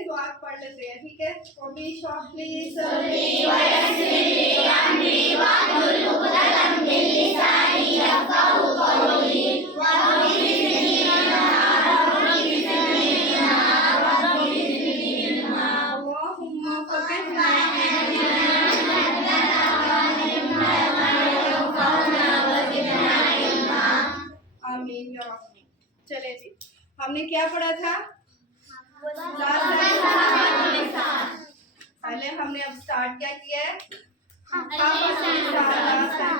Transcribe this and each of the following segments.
हैं तो आप पढ़ लेते हैं, ठीक है। कॉपी शॉपली चले जी, हमने क्या पढ़ा था? पहले हमने अब स्टार्ट क्या किया है?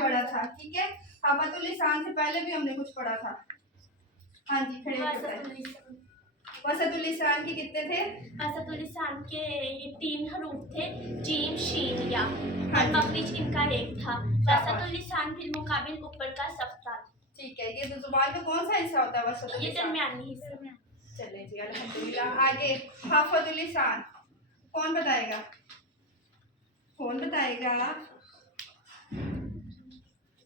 पढ़ा था, ठीक है। हाफतुल लिसान से पहले भी हमने कुछ पढ़ा था। हाँ जी, खड़े होकर। वसतुल लिसान के कितने थे? वसतुल लिसान के ये 3 हरूफ थे, जीम शीन या, और मखरिज इनका एक था। वसतुल लिसान के मुकाबिल ऊपर का सफ्ता। ठीक है, ये तो जुबान का कौन सा हिस्सा होता है वसतुल लिसान? ये दरमियानी हिस्सा। चले जी, अल्हम्दुलिल्लाह। आगे हाफतुल लिसान कौन बताएगा? कौन बताएगा?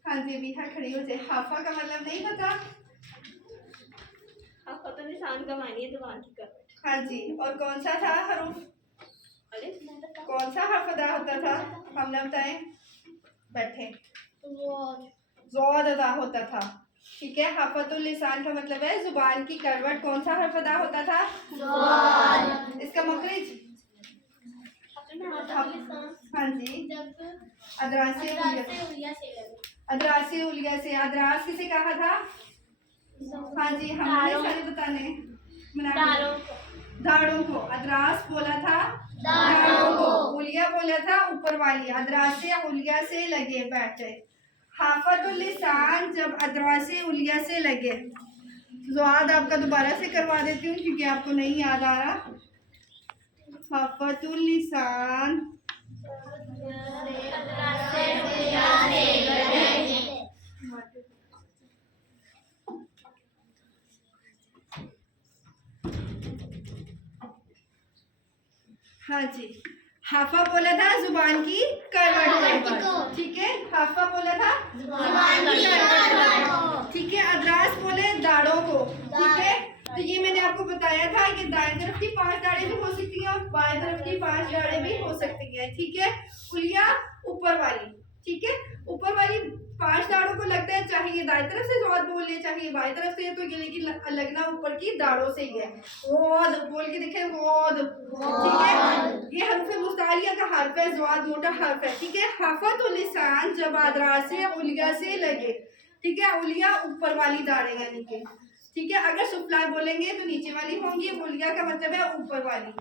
हाँ जी, बीहा खड़ी हो जाए। हाफा का मतलब नहीं पता? हाफतुल लिसान का मानिए जुबान की करवट। हाँ जी, और कौन सा था हरूफ? कौन सा हर्फ अदा होता था? हमने बताएं, बैठे। ज़ोद अदा होता था, ठीक है। हाफतुल लिसान का मतलब है जुबान की करवट। कौन सा हर्फ अदा होता था? ज़ोद। इसका मखरिज? हाँ जी, अदरासी उलिया से। अदरास किसे कहा था? हाँ जी, हमने सारे बताने। दाढ़ों को अदरास बोला था, दाढ़ों को। उलिया बोला था ऊपर वाली। अदरासे उलिया से लगे बैठे। हाफतुल लिसान जब अदरासे उलिया से लगे। ज़ुआद आपका दोबारा से करवा देती हूँ क्योंकि आपको नहीं याद आ रहा। हाफतुल लिसान हाँ जी, हाफा बोला था जुबान की करवट को, ठीक है। हाफा बोला था जुबान की करवट को, ठीक है। अदरास बोले दाढ़ों को, ठीक है। तो ये मैंने आपको बताया था कि दाएं तरफ की 5 दाढ़ें भी हो सकती हैं और बाएं तरफ की 5 दाढ़ें भी हो सकती हैं, ठीक है। उलिया ऊपर वाली, ठीक है। ऊपर वाली 5 दाढ़ों को लगता है चाहे ये दाएं तरफ से ज़ौद बोल ले चाहे ये बाएं तरफ से, तो ये लेकिन लगना ऊपर की दाढ़ों से ही है। वोद बोल के देखें, वोद, ठीक है। ये हर्फ मुस्तालिया का हर्फ है, ज़ौद मोटा हर्फ है, ठीक है। हाफतुल लिसान जब अदरासे उलिया से लगे, ठीक है। उलिया ऊपर वाली दाढ़ें यानी कि, ठीक है। अगर सुफला बोलेंगे तो नीचे वाली होंगी। उलिया का मतलब है ऊपर वाली।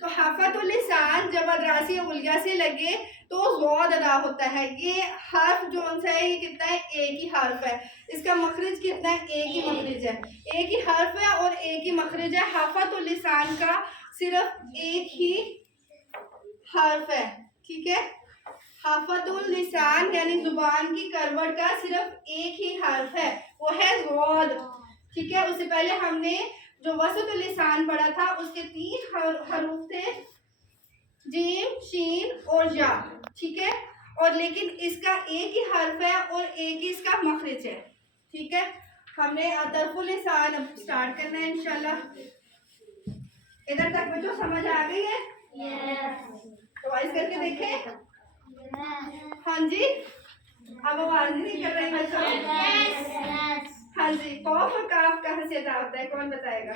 तो हाफतुल लिसान जब अदरासी उलिया से लगे तो ज़ौद अदा होता है। ये हर्फ जो सा है ये कितना है? एक ही हर्फ है। इसका मखरिज कितना है? एक ही मखरिज है। एक ही हर्फ है और एक ही मखरिज है। हाफतुल लिसान का सिर्फ एक ही हर्फ है, ठीक है। हाफतुल लिसान यानी जुबान की करवट का सिर्फ एक ही हर्फ है, वो है ज़ौद, ठीक है। उससे पहले हमने जो वसतुल लिसान पढ़ा था उसके 3 हरूफ थे, जीम शीन और या, ठीक है। और लेकिन इसका एक ही हर्फ है और एक ही इसका मखरिज है, ठीक है। हमने तरफुल लिसान अब स्टार्ट करना है इंशाल्लाह। इधर तक बच्चों समझ आ गई है? तो वाइस करके देखें। हाँ जी, अब आवाज नहीं कर रही बच्चों। हाँ जी, कॉफ और काफ कहाँ से अदा होता है? कौन बताएगा?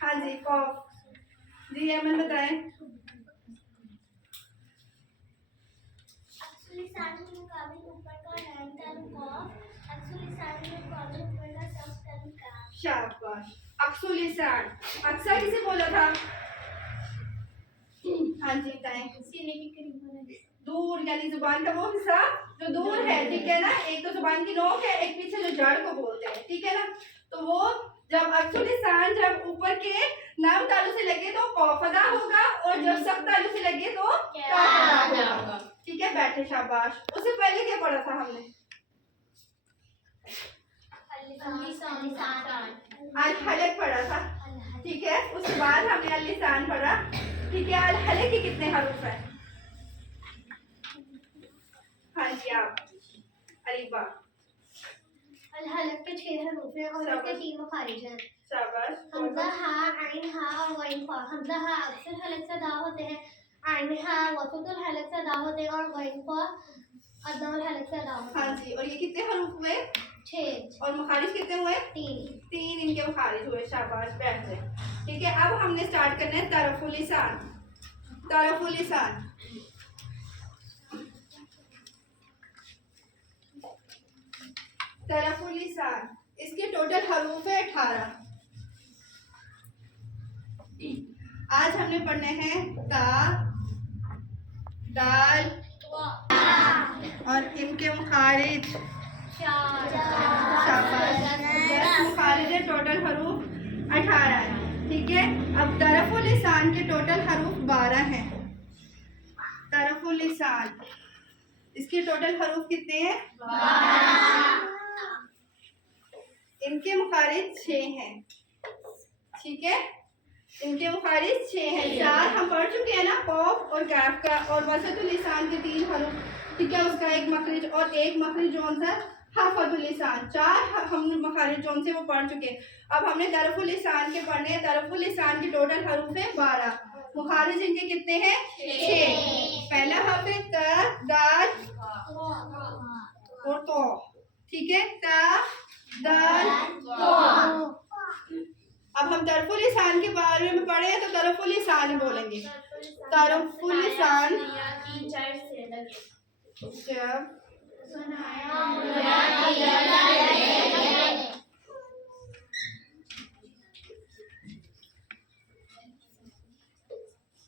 हाँ जी, कॉफ। जी अमन बताएं। शाबाश। अक्सुल लिसान अक्सर किसे बोला था? हाँ जी बताएं। सीने के करीब होने। दूर यानी जुबान का वो हिस्सा जो दूर है, ठीक है ना। एक तो जुबान की नोक है, एक पीछे जो जड़ को बोलते हैं, ठीक है ना। तो वो जब अक्सुल लिसान जब ऊपर के नर्म तालु से लगे तो कॉफ अदा होगा और जब सख्त तालु से लगे तो काफ अदा होगा, ठीक है। बैठे, शाबाश। उससे पहले क्या पढ़ा था हमने? अल हलक पढ़ा था, ठीक है। उसके बाद हमने अल लिसान पढ़ा, ठीक है। अल हलक के कितने हरूफ है? हाँ जी आप अरीबा। अल हलक के 6 हरूफ हैं और इसके 3 मखारिज हैं। शाबाश। हमजा, हा, आइन, हा, गइन फ हमजा हा अक्सर हलक से अदा होते हैं, आइन हा वसतुल हलक से अदा होते हैं और गइन फ अदौल हलक से अदा होते हाँ हैं। जी, और ये कितने हरूफ हुए? 6 और मखारिज कितने हुए? 3 3 इनके मखारिज हुए। शाबाश, बैठ जाए। ठीक है, अब हमने स्टार्ट करना है तरफुल लिसान। तरफुल लिसान, तरफुल लिसान, इसके टोटल हरूफ है 18। आज हमने पढ़ने हैं ता, दाल और इनके मुखारिज। शाबाश, 10 मुखारिज है, टोटल हरूफ 18 है। ठीक है, अब तरफुल लिसान के टोटल हरूफ 12 हैं। तरफुल लिसान, इसके टोटल हरूफ कितने हैं? 12। इनके मुखारिज 6 हैं। ठीक है, इनके मुखारिज 6 हैं। 4 हम पढ़ चुके हैं ना, कौफ और काफ का, और वसतुल लिसान के 3 हरूफ। ठीक है, उसका एक मखरिज और एक मखरिज जौन सा हफजुल लिसान। 4 हम मखारिज जौन से वो पढ़ चुके हैं। अब हमने तरफुल लिसान के पढ़ने हैं। तरफुल लिसान के टोटल हरूफ है 12, मुखारिज इनके कितने हैं? 6। पहला हर्फ है त, दाल और तो। ठीक है, ता, दाल, तो। अब हम तरफुल लिसान के बारे में पढ़े हैं तो तरफुल लिसान बोलेंगे। तरफुल लिसान की जड़ से लगे। जब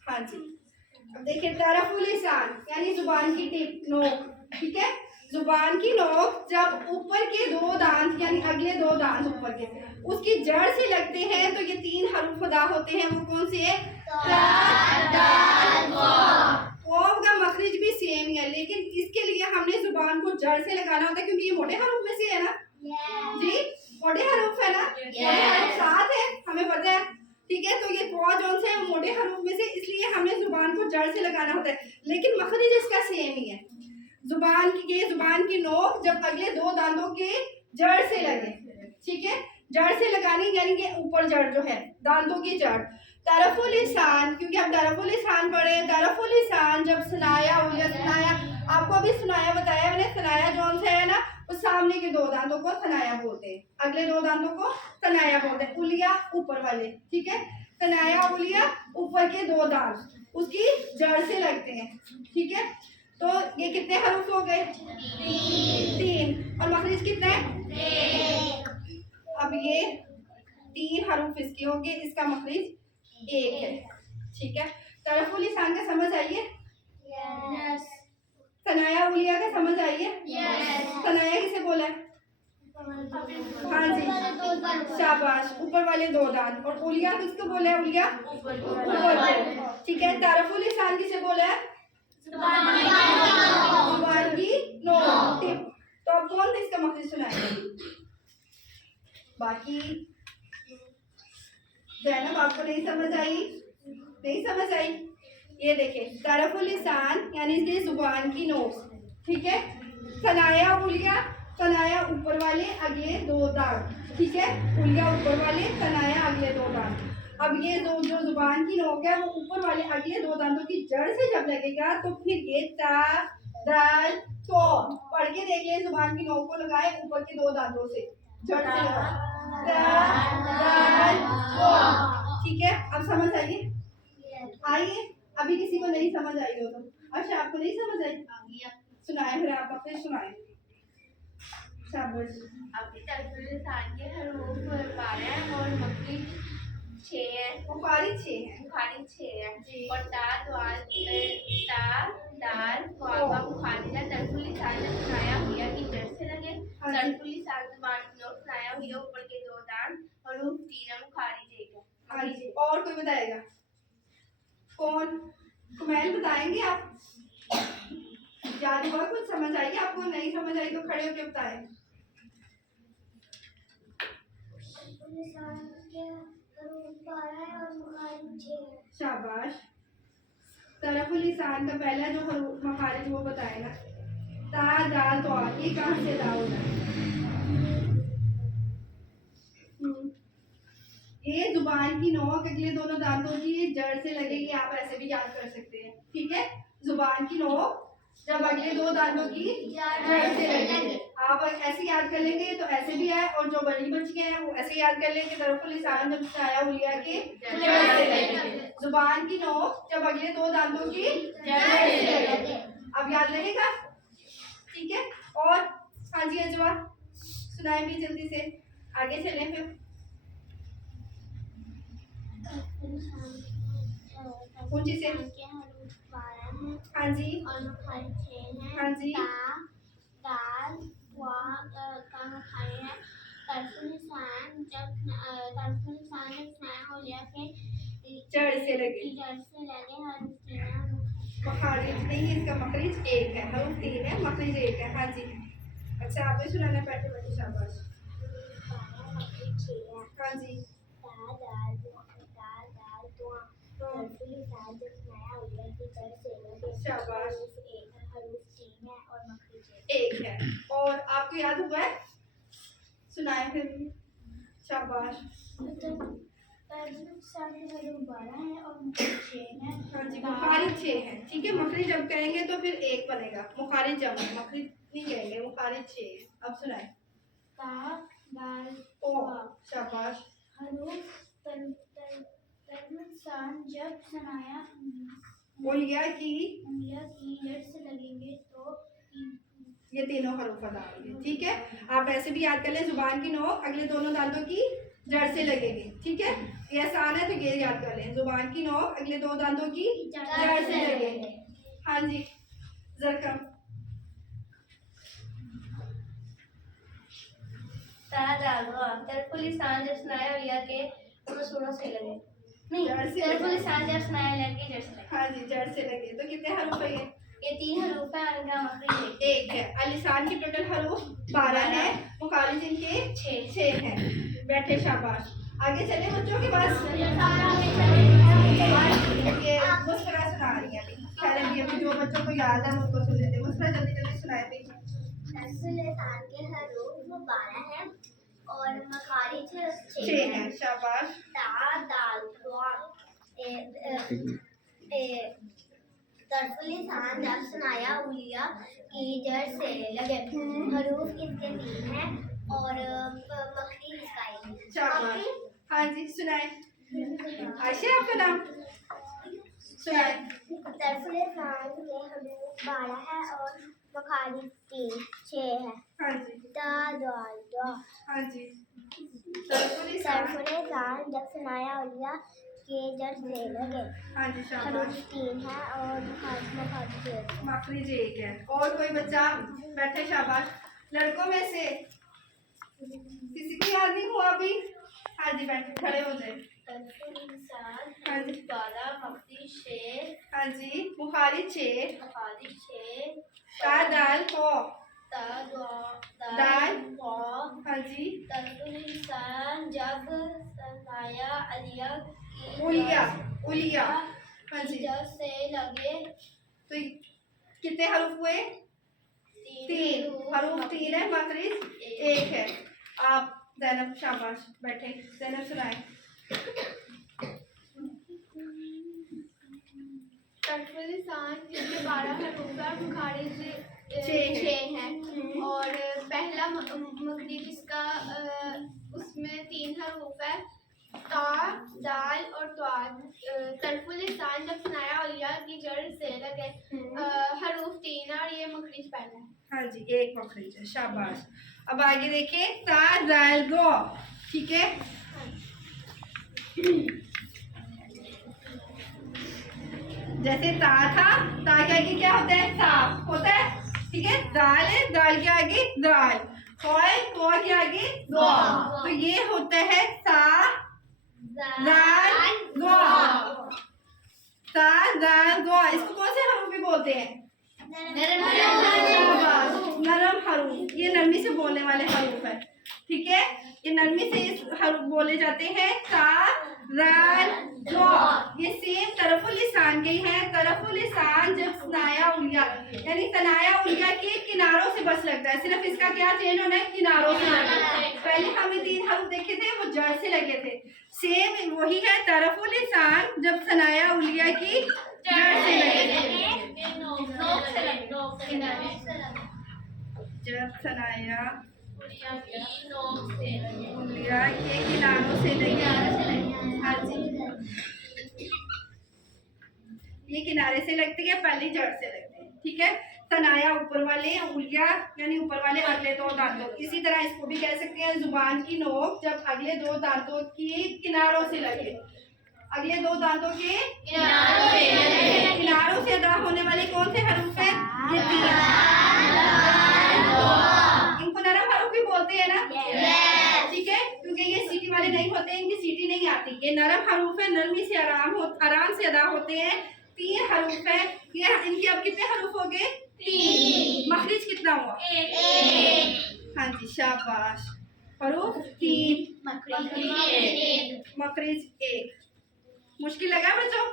हाँ जी, अब देखिए तरफुल लिसान यानी जुबान की टिप, नोक। ठीक है, जुबान की नोक जब ऊपर के 2 दांत यानी अगले 2 दांत ऊपर के उसकी जड़ से लगते हैं तो ये 3 हरूफ अदा होते हैं। वो कौन से है? कौफ का मखरिज भी सेम ही है, लेकिन इसके लिए हमने जुबान को जड़ से लगाना होता है क्योंकि ये मोटे हरूफ में से है ना। जी, मोटे हरूफ है ना, मोटे हरूफ 7 है, हमें पता है। ठीक है, तो ये कौ जौन से है मोटे हरूफ में से, इसलिए हमने जुबान को जड़ से लगाना होता है, लेकिन मखरिज इसका सेम ही है। जुबान की नोक जब अगले 2 दांतों के जड़ से लगे। ठीक है, जड़ से लगानी यानी कि ऊपर जड़ जो है, दांतों की जड़। तरफुल लिसान, क्योंकि हम तरफुल लिसान पढ़े। तरफुल लिसान जब सुनाया उलिया, सुनाया आपको अभी सुनाया बताया मैंने, सुनाया जौन से है ना, उस सामने के 2 दांतों को सनाया बोलते हैं, अगले 2 दांतों को सनाया बोलते हैं। उलिया ऊपर वाले। ठीक है, सनाया उलिया ऊपर के 2 दांत उसकी जड़ से लगते हैं। ठीक है, तो ये कितने हरूफ हो गए? 3। और मखरिज कितना है? अब ये 3 हरूफ इसके होंगे, इसका मखरिज 1 है। ठीक है, तरफुल लिसान का समझ आइए? सनाया उलिया का समझ आइए? सनाया किसे बोला है? हाँ जी, शाबाश, ऊपर वाले 2 दांत। और उलिया किसको बोला है? उलिया ऊपर। ठीक है, तरफुल लिसान किसे बोला है? जुबान की नोक, टिप। तो अब कौन सा इसका मखरिज सुनाएगा? बाकी जैनब आपको नहीं समझ आई? नहीं समझ आई? ये देखिए, तरफुल लिसान यानी इसकी जुबान की नोक। ठीक है, सनाया उलिया, सनाया ऊपर वाले अगले 2 दांत। ठीक है, उलिया ऊपर वाले, सनाया अगले 2 दांत। अब ये जो जुबान की नोक है वो ऊपर वाले अगले 2 दांतों की जड़ से जब लगेगा तो फिर ये ता, दाल, तो। पढ़ के देख ले, जुबान की नोक को लगाए ऊपर के 2 दांतों से, जड़ से लगाए। ठीक है, अब समझ आइए? आइए, अभी किसी को नहीं समझ आई हो तो? अच्छा, आपको नहीं समझ आई? सुनाए फिर आप अपने सुनाए। शाबाश। आपकी तरफुल लिसान के हरूफ 12 हैं और मखरिज 6 है। मुखारिज 6 है। मुखारिज 6 है। और ता, दाल, वावा मुखारिज है। तरफुल लिसान जब सुनाया हुआ की जड़ से लगे। तरफुल लिसान जुबान की नोक, सुनाया हुआ ऊपर के 2 दांत, हरूफ 3 है, मुखारिज 1 है। हाँ जी, और कोई बताएगा? कौन? कुमैल बताएंगे आप? याद हुआ? कुछ समझ आई आपको? नहीं समझ आई तो खड़े होकर बताएं। शाबाश, तरफुल लिसान का पहला जो मखारिज वो बताए ना, ता, दाल, तो। ये कहाँ से अदा होता है? ये जुबान की नोक अगले दोनों दांतों की जड़ से लगेगी, आप ऐसे भी याद कर सकते हैं, ठीक है। जुबान की नोक जब अगले दो दांतों की जड़ से लगेगी, आप ऐसे याद कर लेंगे तो ऐसे भी है, और जो बड़ी बच गए हैं वो ऐसे याद कर लेंगे, तरफुल लिसान जब छाया उलिया के जड़ से लगेगी, जुबान की नोक जब अगले दो दांतों की जड़ से लगेगी। अब याद रहेगा, ठीक है। और हाँ जी अजवा सुनाए भी जल्दी से, आगे चलें फिर। ऊंची से, हाँ जी और मुखारिज 6 हैं। हाँ जी। ता, दाल, वा का मुखारिज है। तरफुल लिसान जब स्नाया हो लिया के जड़ से लगे, जड़ से लगे हर तीना मखारिज नहीं है, इसका मखरिज एक है, हरूफ 3 है, मखरिज 1 है। हाँ जी, अच्छा आपने सुनाना, बैठे बैठे, शाबाश। हाँ जी, शाबाश, एक है। और आपको याद हुआ है, सुनाए फिर, शाबाश। हाँ जी, मुखारिज 6 है, ठीक है। मखरिज जब कहेंगे तो फिर एक बनेगा, मुखारिज जब मखरिज नहीं कहेंगे, मुखारिज 6 है। अब सुनाए। ओ शाबाश, जब सनाया उलिया की जड़ से लगेंगे तो ये तीनों हरूफ अदा होंगे, ठीक है। आप ऐसे भी याद कर लें, जुबान की नोक अगले दोनों दांतों की जड़ से लगेगी, ठीक है। ये आसान है तो ये याद कर लें, जुबान की नोक अगले दो दांतों की जड़ से लगेगी। हाँ जी जरकम। तरफुल लिसान जब स्नाया उलिया के सुरों से लगे, नहीं जड़ से तरफुल लगे। लिसान जब स्नाया उलिया के जड़ से लगे। हाँ जी, जड़ से लगे तो कितने हरूफ है ये 3 हरूफ है, इनका मखरिज एक है। अलिसान की टोटल हरूफ 12 है, मुखारिज इनके 6 है। बैठे, शाबाश। आगे चले बच्चों के पास, ये मुस्कुरा सुना रही है अभी, खैर अभी जो बच्चों को याद है उनको सुन लेते हैं। मुस्कुरा जल्दी जल्दी सुनाए भी। लिसान के हरूफ 12 हैं और मखारिज 6 6 है, शाबाश। ता, दाल, वा, तरफुल लिसान जब सनाया उलिया की जड़ से लगे, हरूफ इसके 3 हैं और मखरिज इसका 1 है। शाबाश, हाँ जी सुनाए। आयशा आपका नाम, सुनाए। तरफुल लिसान के हरूफ 12 है और मखारिज 6 है। हाँ जी, ता, दाल, वा। हाँ जी। तरफुल लिसान, तरफुल लिसान जब सनाया उलिया के जड़ से लगे, हाँ जी, शाबाश। हरूफ 3 है और मखरिज 1 है। मखरिज 1 है। और कोई बच्चा बैठे, शाबाश। लड़कों में से किसी को याद नहीं हुआ अभी? हाँ जी बैठे, खड़े हो जाए। तरफुल लिसान हाँ जी, 12, मखरिज 6, हाँ जी, मुखारिज 6, मखारिज 6, ता दाल को, ता, दाल, वा। हाँ जी, तरफुल लिसान जब सनाया उलिया की उलिया, उलिया, हाँ जी। जड़ से लगे, तो कितने हरूफ हुए? 3 हरूफ 3 है, मखरिज 1 है। आप ज़ैनब, शाबाश, बैठे। ज़ैनब सुनाए। तरफुल लिसान जिसके 12 हरूफ है, मुखारिज 6 है और पहला मखरिज इसका उसमें 3 हरूफ है, ता, दाल और त्वाद। तरफुल लिसान जब सनाया उलिया की जड़ से लगे, हरूफ 3 है और ये मखरिज पहला है। हाँ जी, 1 मखरिज है, शाबाश। अब आगे देखिए, ता दाल गो, ठीक है। जैसे ता था, ता के आगे क्या होता है? साफ होता है, ठीक है। दाल है, दाल के आगे दाल, तो के आगे दो, तो ये होता है ता दाल दो, ता दाल दो। इसको कौन से हरूफ भी बोलते हैं? शाबाश, नरम हरूफ। ये नरमी से बोलने वाले हरूफ है, ठीक है। ये नरमी से इस हरूफ बोले जाते हैं ता दाल दो। ये सेम तरफुल लिसान लिसान के हैं तरफुल लिसान जब सनाया उलिया, यानी सनाया उलिया के किनारों से बस लगता है। सिर्फ इसका क्या चेंज होना है, किनारों से लगना है। पहले हमने 3 हरूफ देखे थे, वो जड़ से लगे थे। सेम वही है तरफुल लिसान जब सनाया उलिया की जड़ से लगे थे। जब सनाया उलिया के किनारों से लगे, हाँ जी, ये किनारे से लगती है, पहले जड़ से लगती है। ठीक है, सनाया ऊपर वाले, उलिया यानी ऊपर वाले अगले 2 दांतों। इसी तरह इसको भी कह सकते हैं जुबान की नोक जब अगले 2 दांतों के किनारों से लगे। अगले 2 दांतों के किनारों से अदा होने वाले कौन से हरूफ हैं, ये 3। इनको नरम हरूफ भी बोलते हैं ना, ठीक है, क्योंकि ये सीटी वाले नहीं होते, इनकी सीटी नहीं आती। ये नरम हरूफ है, नरमी से आराम से अदा होते हैं। 3 हरूफ है ये। इनके अब कितने हरूफ हो गए, 3। मखरिज कितना हुआ, 1। हाँ जी, शाबाश। हरूफ 3, मखरिज 1। मुश्किल लगा बच्चों?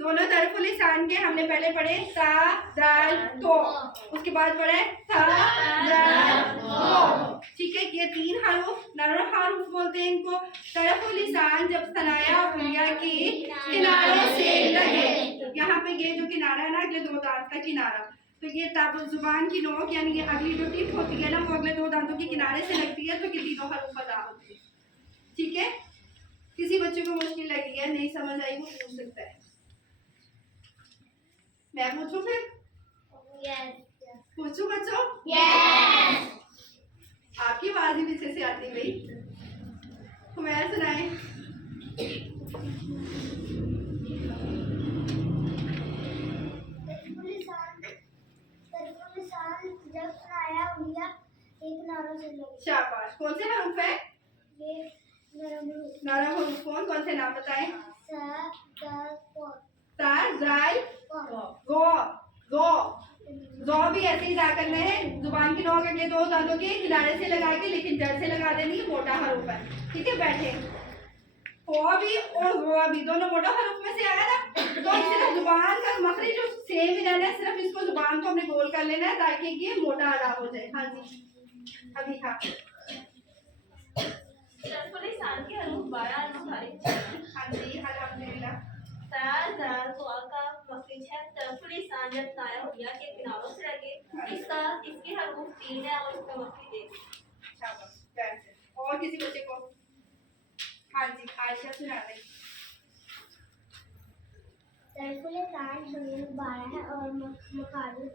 दोनों तरफुल लिसान के हमने पहले पढ़े ता दाल तो, उसके बाद पढ़े था दाल तो। ठीक है, ये 3 हरूफ नरम हरूफ बोलते हैं इनको। तरफुल लिसान जब सनाया उलिया के किनारे से लगे, यहाँ पे ये जो किनारा है ना, अगले 2 दांत का किनारा, तो ये तब जुबान की नोक यानी ये अगली जो टिप होती है ना, वो अगले 2 दांतों के किनारे से लगती है, तो ये 3 हरूफ अदा होते हैं। ठीक है, किसी बच्चे को मुश्किल लगी है, नहीं समझ आई, वो पूछ सकता है। मैं पूछूं फिर? पूछूं बच्चों? आपकी आवाज ही पीछे से आती गई। हुमैर सुनाए। जब सनाया उलिया के किनारों से लगे। शाबाश। कौन से हरूफ है? ये नरम हरूफ कौन से नाम बताएं? ता जाल गो भी ऐसे ही अदा करना है। जुबान की नोक अगले 2 दांतों के किनारे से लगा के, लेकिन जड़ से लगा देनी, मोटा हरूफ है। ठीक है, बैठे। को भी और वो भी दोनों मोटा हरूफ में से आया ना, तो सिर्फ जुबान का मखरिज जो सेम ही रहना है, सिर्फ इसको जुबान को हमने गोल कर लेना है ताकि ये मोटा अदा हो जाए। हाँ जी, अभी हाँ तरफुल लिसान के हरूफ 12 मुखारिज। हाँ जी, अल्हम्दुलिल्लाह। ता दाल तो का मखरिज है। तरफुल लिसान जब सनाया उलिया के किनारों से लगे, इसके हरूफ 3 है और इसका मखरिज 1। शाबाश, बैठ जाओ। और किसी बच्चे को? हाँ जी, आयशा सुना दे। तरफुल लिसान हरूफ 12 है और मुखारिज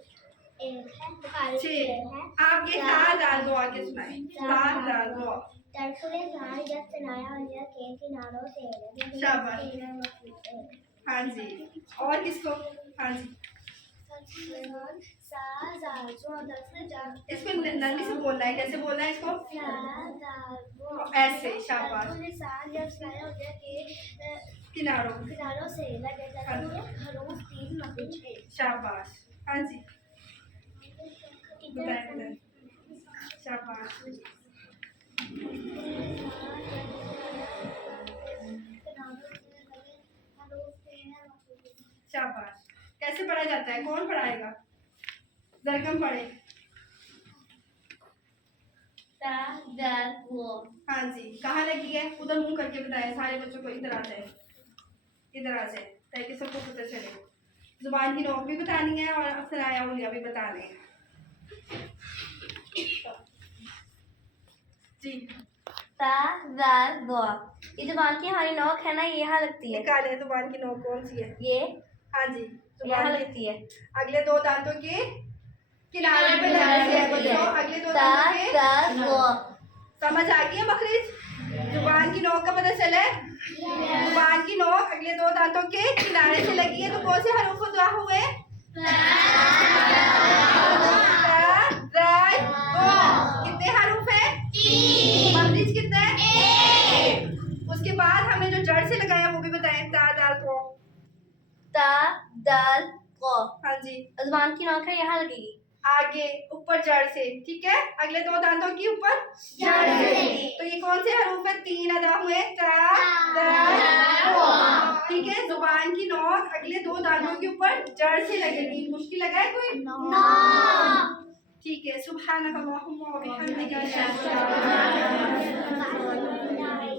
1 है। मुखारिज 6 है। आप ये ता दाल दो आगे सुनाए। ता दाल दो। तरफुल लिसान जब सनाया उलिया के किनारों से लगे। शाबाश। हाँ जी, और किसको? हाँ जी, इसको नरमी से बोलना है। कैसे बोलना है इसको? ऐसे। शाबाश। किनारों से लगे। हरूफ 3 मखरिज 1। शाबाश। हाँ जी, बताएं। शाबाश। शाबाश। कैसे पढ़ा जाता है? कौन पढ़ाएगा? जरकम पढ़े। हाँ जी, कहाँ लगी है? उधर मुंह करके बताए सारे बच्चों को। इधर आ जाए, इधर आ जाए, ताकि सबको पता चले। जुबान की नोक भी बतानी है और सनाया उलिया भी बताने हैं। जी, ये जुबान की हमारी नोक है ना, ये यहाँ लगती है। निकाले जुबान की नोक कौन सी है? ये हाँ जी, यहाँ जुबान की लगती है। अगले 2 दांतों के किनारे पे लगाना है बच्चों। अगले 2 दांतों के। समझ आ गई है मखरिज? जुबान की नोक का पता चला है? जुबान की नोक अगले 2 दांतों के किनारे से लगी है, तो कौन से हरूफ अदा हुए? कितने हरूफ है? 3। मखरिज कितना है? 1। उसके बाद हमने जो जड़ से लगाया वो भी बताएं। ता दाल को। हाँ जी, जुबान की नोक है, यहाँ लगेगी। आगे ऊपर जड़ से। ठीक है, अगले 2 दांतों की ऊपर जड़ से। तो ये कौन से हरूफ है? 3 अदा हुए। ता दाल को। ठीक है, जुबान की नोक अगले 2 दांतों के ऊपर जड़ से लगेगी। मुश्किल लगा है कोई? ठीक है, सुब्हानक अल्लाहुम्मा व बिहम्दिका अशहदु अन ला इलाहा इल्ला अंता